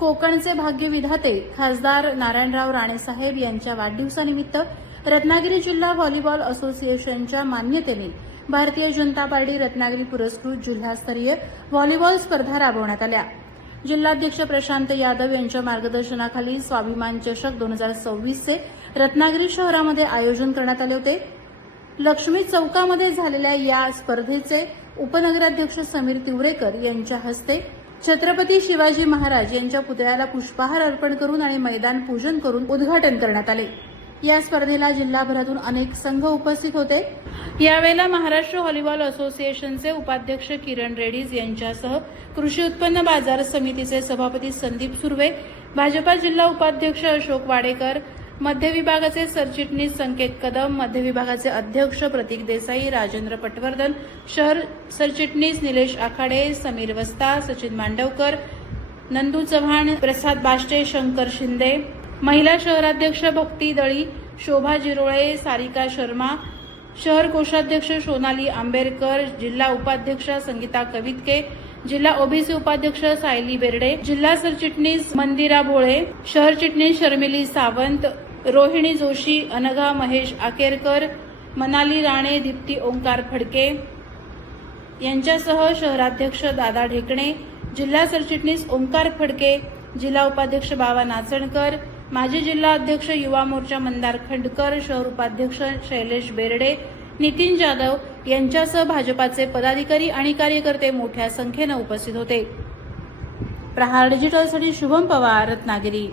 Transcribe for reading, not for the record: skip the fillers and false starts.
कोकणचे भाग्यविधाते खासदार नारायणराव राणेसाहेब यांच्या वाढदिवसानिमित्त रत्नागिरी जिल्हा व्हॉलीबॉल असोसिएशनच्या मान्यतेने भारतीय जनता पार्टी रत्नागिरी पुरस्कृत जिल्हास्तरीय व्हॉलीबॉल स्पर्धा राबवण्यात आल्या। जिल्हाध्यक्ष प्रशांत यादव यांच्या मार्गदर्शनाखाली स्वाभिमान चषक 2026 चे रत्नागिरी शहरामध्ये आयोजन करण्यात आले होते। लक्ष्मी चौकामध्ये झालेल्या या स्पर्धेचे उपनगराध्यक्ष समीर तिवरेकर यांच्या हस्ते छत्रपती शिवाजी महाराज यांच्या पुतळ्याला पुष्पहार अर्पण करून आणि मैदान पूजन करून उद्घाटन करण्यात आले। या स्पर्धेला जिल्हाभरातून अनेक संघ उपस्थित होते। यावेळेला महाराष्ट्र व्हॉलीबॉल असोसिएशनचे उपाध्यक्ष किरण रेड्डीज यांच्यासह कृषी उत्पन्न बाजार समितीचे सभापती संदीप सुर्वे, भाजपा जिल्हा उपाध्यक्ष अशोक वाडेकर, मध्य विभागाचे सरचिटणीस संकेत कदम, मध्य विभागाचे अध्यक्ष प्रतीक देसाई, राजेंद्र पटवर्धन, शहर सरचिटणीस निलेश आखाडे, समीर वस्ता, सचिन मांडवकर, नंदू चव्हाण, प्रसाद बाष्टे, शंकर शिंदे, महिला शहराध्यक्ष भक्ती दळी, शोभा जिरोळे, सारिका शर्मा, शहर कोषाध्यक्ष सोनाली आंबेरकर, जिल्हा उपाध्यक्ष संगीता कवितके, जिल्हा ओबीसी उपाध्यक्ष सायली बेर्डे, जिल्हा सरचिटणीस मंदिरा भोळे, शहर चिटणीस शर्मिली सावंत, रोहिणी जोशी, अनघा महेश आकेरकर, मनाली राणे, दीप्ती ओंकार फडके यांच्यासह शहराध्यक्ष दादा ढेकणे, जिल्हा सरचिटणीस ओंकार फडके, जिल्हा उपाध्यक्ष बाबा नाचणकर, माजी जिल्हा अध्यक्ष युवा मोर्चा मंदार खंडकर, शहर उपाध्यक्ष शैलेश बेर्डे, नितीन जाधव यांच्यासह भाजपाचे पदाधिकारी आणि कार्यकर्ते मोठ्या संख्येने उपस्थित होते। प्रहार डिजिटलसाठी शुभम पवार, रत्नागिरी।